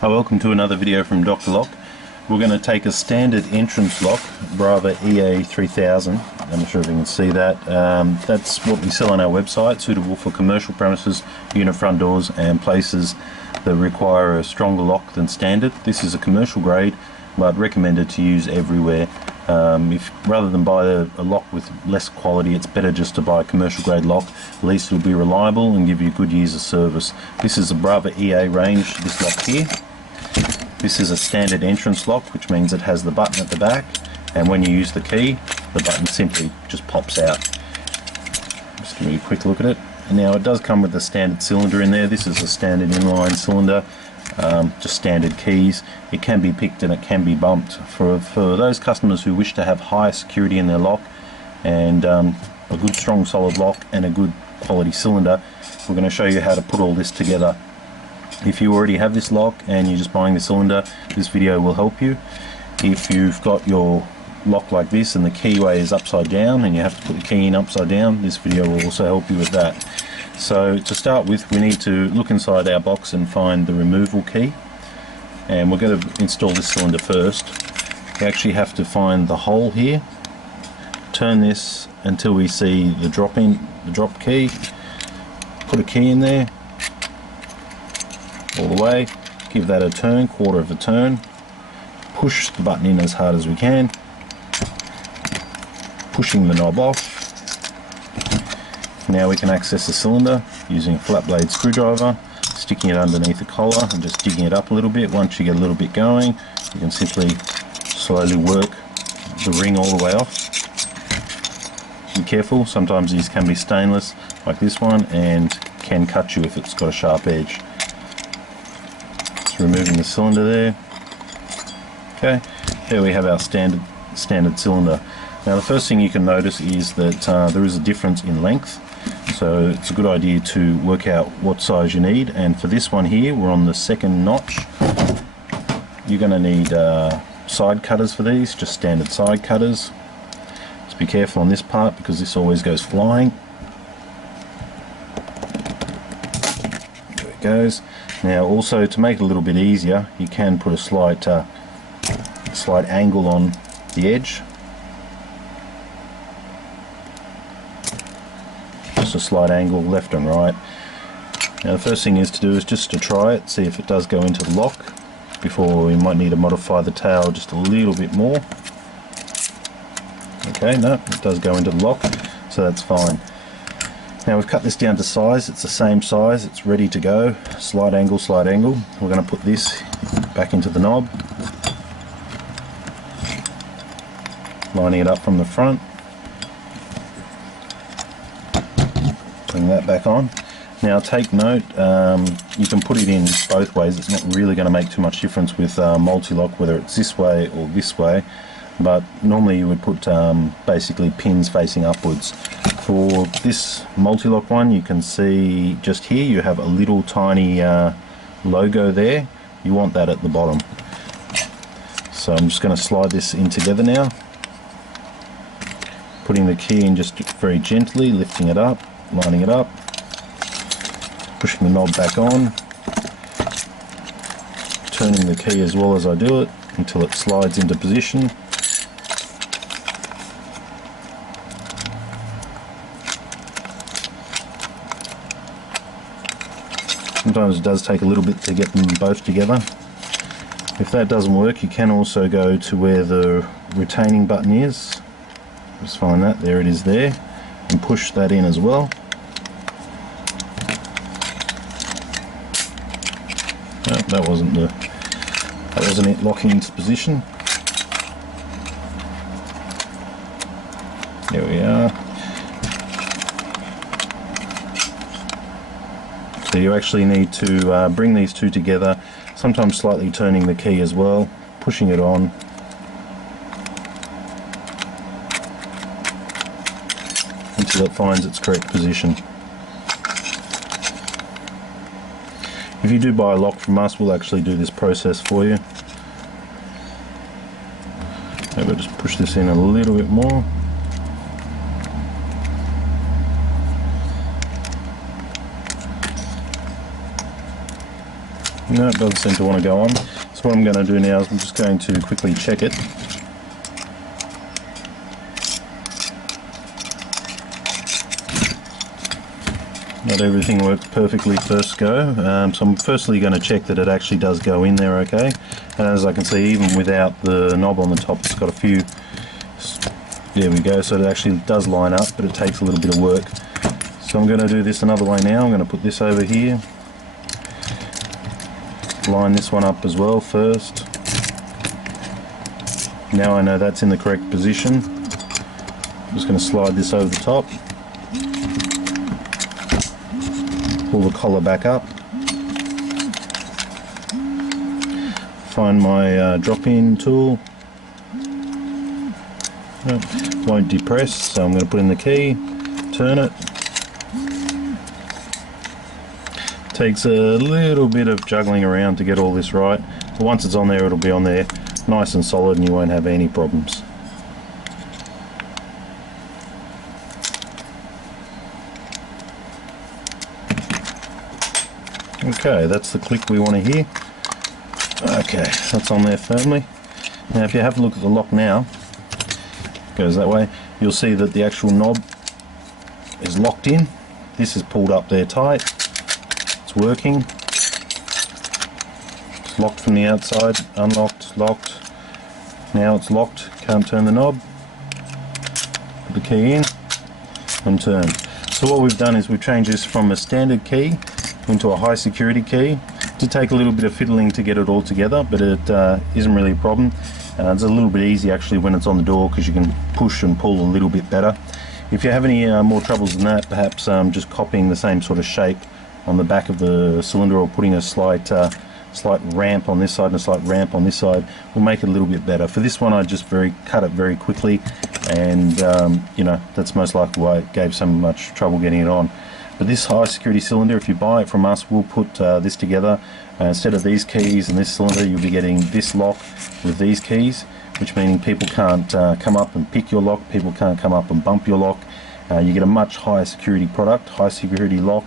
Hi, welcome to another video from Dr. Lock. We're going to take a standard entrance lock, Brava EA3000. I'm not sure if you can see that. That's what we sell on our website, suitable for commercial premises, unit front doors and places that require a stronger lock than standard. This is a commercial grade, but recommended to use everywhere. If rather than buy a lock with less quality, it's better just to buy a commercial grade lock. At least it'll be reliable and give you good years of service. This is a Brava EA range, this lock here. This is a standard entrance lock, which means it has the button at the back, and when you use the key, the button simply just pops out. Just give you a quick look at it. And now it does come with a standard cylinder in there. This is a standard inline cylinder. Just standard keys. It can be picked and it can be bumped. For those customers who wish to have high security in their lock and a good strong solid lock and a good quality cylinder, we're going to show you how to put all this together. If you already have this lock and you're just buying the cylinder, this video will help you. If you've got your lock like this and the keyway is upside down and you have to put the key in upside down, this video will also help you with that. So to start with, we need to look inside our box and find the removal key, and we're going to install this cylinder first. We actually have to find the hole here, turn this until we see the drop key, put a key in there all the way, give that a turn, quarter of a turn, push the button in as hard as we can, pushing the knob off. Now we can access the cylinder using a flat blade screwdriver, sticking it underneath the collar and just digging it up a little bit. Once you get a little bit going, you can simply slowly work the ring all the way off. Be careful, sometimes these can be stainless like this one and can cut you if it's got a sharp edge. Just removing the cylinder there. Okay, there we have our standard cylinder. Now the first thing you can notice is that there is a difference in length, so it's a good idea to work out what size you need. And for this one here, we're on the second notch. You're going to need side cutters for these, just standard side cutters. Just be careful on this part because this always goes flying. There it goes. Now also, to make it a little bit easier, you can put a slight angle on the edge. Just a slight angle left and right. Now the first thing is just to try it, see if it does go into the lock. Before, we might need to modify the tail just a little bit more. Okay, no, it does go into the lock, so that's fine. Now we've cut this down to size, it's the same size, it's ready to go. Slight angle, slight angle. We're going to put this back into the knob, lining it up from the front. Bring that back on. Now take note, you can put it in both ways. It's not really going to make too much difference with Mul-T-lock whether it's this way or this way, but normally you would put basically pins facing upwards. For this Mul-T-lock one, you can see just here you have a little tiny logo there. You want that at the bottom. So I'm just going to slide this in together now, putting the key in just very gently, lifting it up, lining it up, pushing the knob back on, turning the key as well as I do it until it slides into position. Sometimes it does take a little bit to get them both together. If that doesn't work, you can also go to where the retaining button is. Just find that, there it is there, and push that in as well. No, that wasn't it locking into position. There we are. So you actually need to bring these two together, sometimes slightly turning the key as well, pushing it on. Until it finds its correct position. If you do buy a lock from us, we'll actually do this process for you. Maybe I'll just push this in a little bit more. No, it doesn't seem to want to go on. So what I'm going to do now is I'm just going to quickly check it. Not everything works perfectly first go, so I'm firstly going to check that it actually does go in there okay. And as I can see, even without the knob on the top, it's got a few. There we go, so it actually does line up, but it takes a little bit of work. So I'm going to do this another way now. I'm going to put this over here, line this one up as well first. Now I know that's in the correct position. I'm just going to slide this over the top. Pull the collar back up, find my drop-in tool, won't depress, so I'm going to put in the key, turn it. Takes a little bit of juggling around to get all this right, but once it's on there, it'll be on there nice and solid and you won't have any problems. Okay, that's the click we want to hear. Okay, that's on there firmly. Now if you have a look at the lock now, it goes that way, you'll see that the actual knob is locked in. This is pulled up there tight. It's working. It's locked from the outside, unlocked, locked. Now it's locked, can't turn the knob. Put the key in and turn. So what we've done is we've changed this from a standard key into a high security key. To take a little bit of fiddling to get it all together, but it isn't really a problem. It's a little bit easy actually when it's on the door because you can push and pull a little bit better. If you have any more troubles than that, perhaps just copying the same sort of shape on the back of the cylinder or putting a slight ramp on this side and a slight ramp on this side will make it a little bit better. For this one I just cut it very quickly, and you know, that's most likely why it gave so much trouble getting it on. But this high security cylinder, if you buy it from us, we'll put this together. Instead of these keys and this cylinder, you'll be getting this lock with these keys, which meaning people can't come up and pick your lock, people can't come up and bump your lock. You get a much higher security product, high security lock,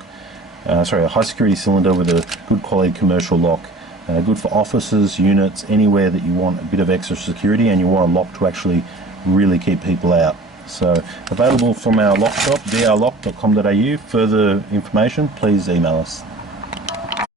a high security cylinder with a good quality commercial lock. Good for offices, units, anywhere that you want a bit of extra security and you want a lock to actually really keep people out. So available from our lock shop, drlock.com.au. Further information, please email us.